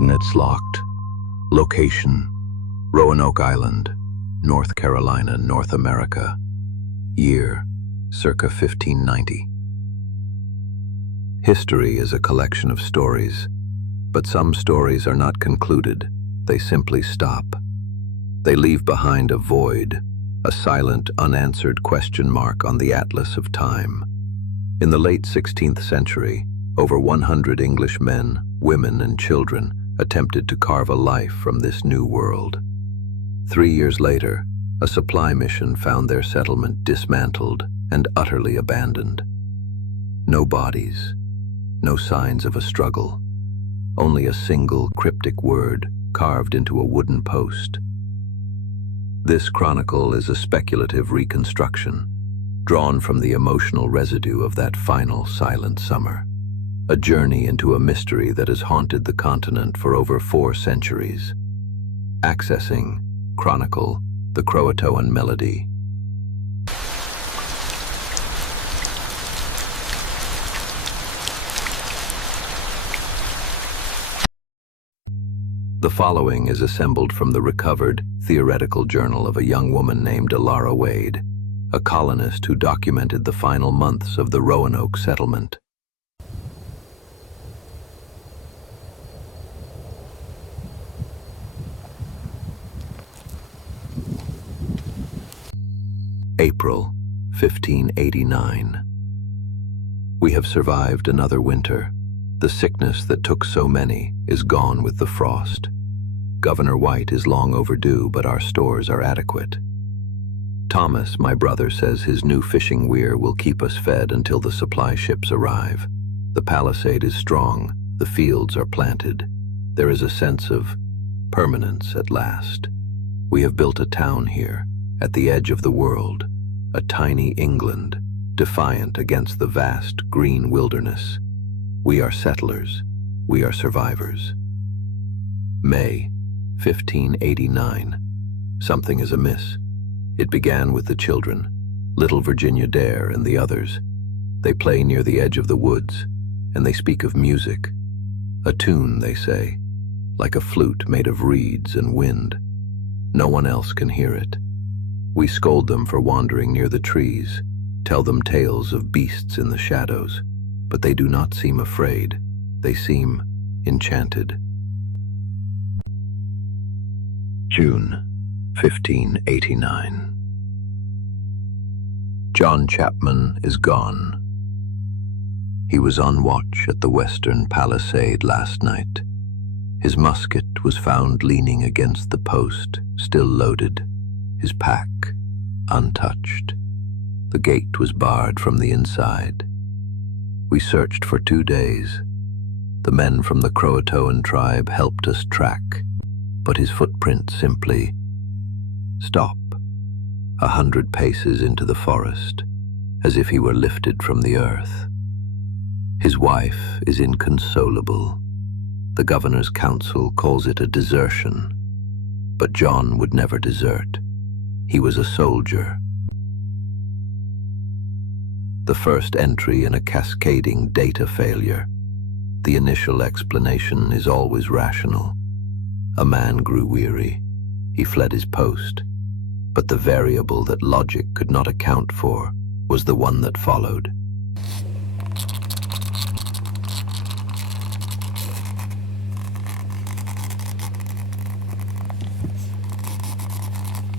Coordinates locked. Location: Roanoke Island, North Carolina, North America. Year: circa 1590. History is a collection of stories, but some stories are not concluded. They simply stop. They leave behind a void, a silent, unanswered question mark on the atlas of time. In the late 16th century, over 100 English men, women, and children attempted to carve a life from this new world. 3 years later, a supply mission found their settlement dismantled and utterly abandoned. No bodies, no signs of a struggle, only a single cryptic word carved into a wooden post. This chronicle is a speculative reconstruction, drawn from the emotional residue of that final silent summer. A journey into a mystery that has haunted the continent for over 4 centuries. Accessing Chronicle, the Croatoan melody. The following is assembled from the recovered theoretical journal of a young woman named Alara Wade, a colonist who documented the final months of the Roanoke settlement. April 1589. We have survived another winter. The sickness that took so many is gone with the frost. Governor White is long overdue, but our stores are adequate. Thomas, my brother, says his new fishing weir will keep us fed until the supply ships arrive. The palisade is strong, the fields are planted. There is a sense of permanence at last. We have built a town here, at the edge of the world, a tiny England, defiant against the vast green wilderness. We are settlers, we are survivors. May 1589. Something is amiss. It began with the children, little Virginia Dare and the others. They play near the edge of the woods, and they speak of music. A tune, they say, like a flute made of reeds and wind. No one else can hear it. We scold them for wandering near the trees, tell them tales of beasts in the shadows, but they do not seem afraid. They seem enchanted. June 1589. John Chapman is gone. He was on watch at the western palisade last night. His musket was found leaning against the post, still loaded, his pack untouched. The gate was barred from the inside. We searched for 2 days. The men from the Croatoan tribe helped us track, but his footprint simply stop, 100 paces into the forest, as if he were lifted from the earth. His wife is inconsolable. The governor's council calls it a desertion, but John would never desert. He was a soldier. The first entry in a cascading data failure. The initial explanation is always rational. A man grew weary. He fled his post. But the variable that logic could not account for was the one that followed.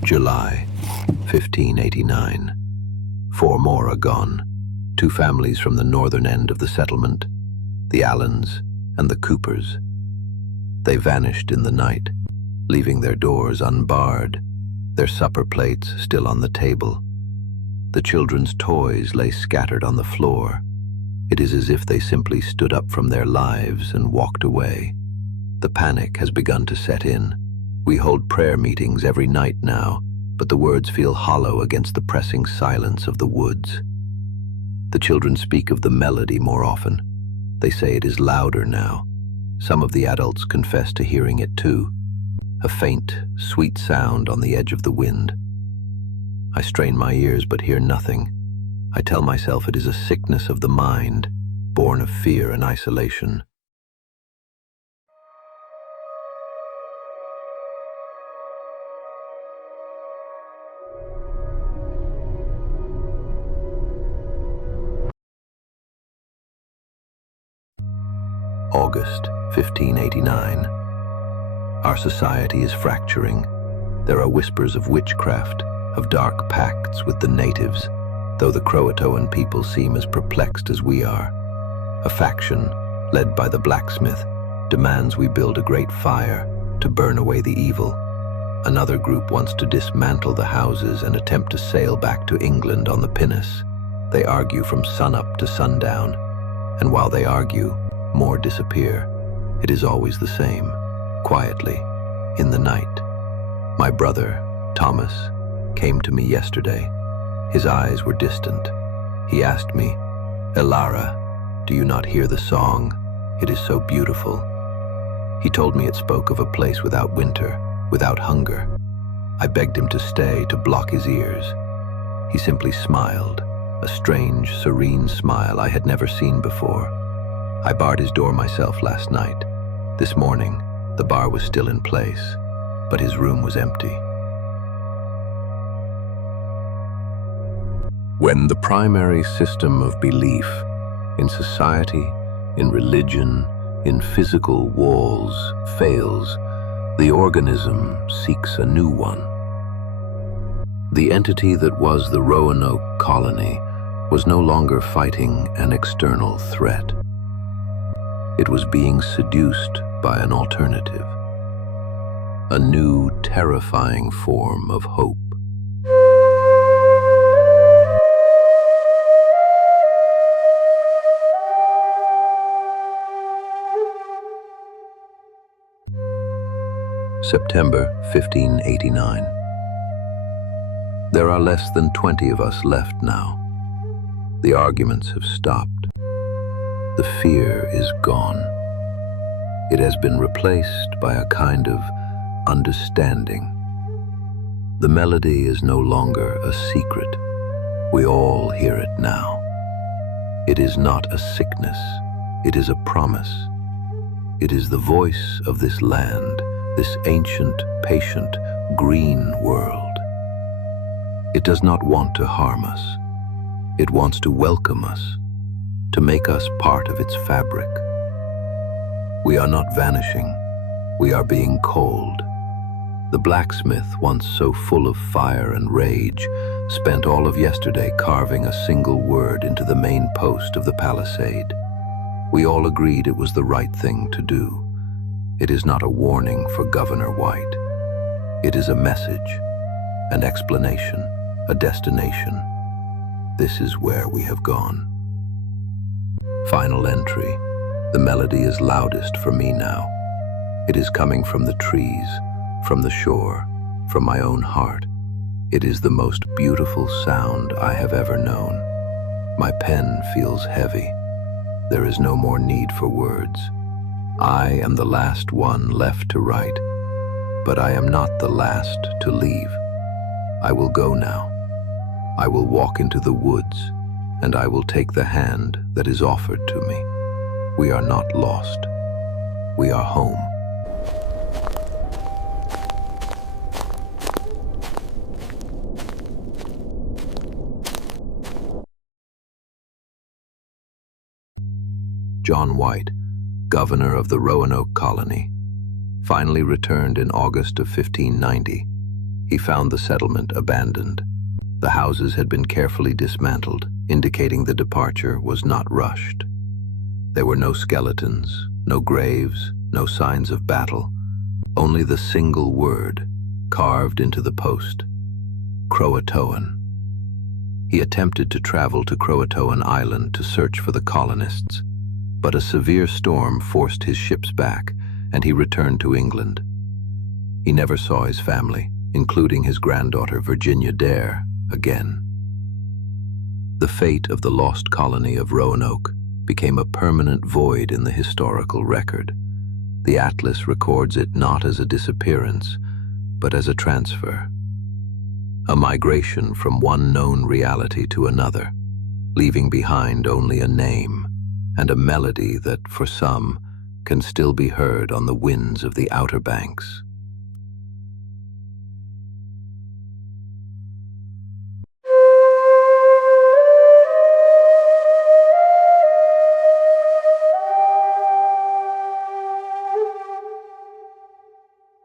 July 1589. 4 more are gone. 2 families from the northern end of the settlement, the Allens and the Coopers. They vanished in the night, leaving their doors unbarred, their supper plates still on the table. The children's toys lay scattered on the floor. It is as if they simply stood up from their lives and walked away. The panic has begun to set in. We hold prayer meetings every night now, but the words feel hollow against the pressing silence of the woods. The children speak of the melody more often. They say it is louder now. Some of the adults confess to hearing it too, a faint, sweet sound on the edge of the wind. I strain my ears but hear nothing. I tell myself it is a sickness of the mind, born of fear and isolation. August 1589. Our society is fracturing. There are whispers of witchcraft, of dark pacts with the natives, though the Croatoan people seem as perplexed as we are. A faction, led by the blacksmith, demands we build a great fire to burn away the evil. Another group wants to dismantle the houses and attempt to sail back to England on the pinnace. They argue from sunup to sundown, and while they argue, more disappear. It is always the same, quietly, in the night. My brother, Thomas, came to me yesterday. His eyes were distant. He asked me, "Elara, do you not hear the song? It is so beautiful." He told me it spoke of a place without winter, without hunger. I begged him to stay, to block his ears. He simply smiled, a strange, serene smile I had never seen before. I barred his door myself last night. This morning, the bar was still in place, but his room was empty. When the primary system of belief in society, in religion, in physical walls fails, the organism seeks a new one. The entity that was the Roanoke Colony was no longer fighting an external threat. It was being seduced by an alternative, a new, terrifying form of hope. September 1589. There are less than 20 of us left now. The arguments have stopped. The fear is gone. It has been replaced by a kind of understanding. The melody is no longer a secret. We all hear it now. It is not a sickness. It is a promise. It is the voice of this land, this ancient, patient, green world. It does not want to harm us. It wants to welcome us, to make us part of its fabric. We are not vanishing. We are being called. The blacksmith, once so full of fire and rage, spent all of yesterday carving a single word into the main post of the palisade. We all agreed it was the right thing to do. It is not a warning for Governor White. It is a message, an explanation, a destination. This is where we have gone. Final entry. The melody is loudest for me now. It is coming from the trees, from the shore, from my own heart. It is the most beautiful sound I have ever known. My pen feels heavy. There is no more need for words. I am the last one left to write, but I am not the last to leave. I will go now. I will walk into the woods, and I will take the hand that is offered to me. We are not lost. We are home. John White, governor of the Roanoke Colony, finally returned in August of 1590. He found the settlement abandoned. The houses had been carefully dismantled, indicating the departure was not rushed. There were no skeletons, no graves, no signs of battle, only the single word carved into the post: Croatoan. He attempted to travel to Croatoan Island to search for the colonists, but a severe storm forced his ships back, and he returned to England. He never saw his family, including his granddaughter Virginia Dare, again. The fate of the lost colony of Roanoke became a permanent void in the historical record. The atlas records it not as a disappearance, but as a transfer, a migration from one known reality to another, leaving behind only a name and a melody that, for some, can still be heard on the winds of the Outer Banks.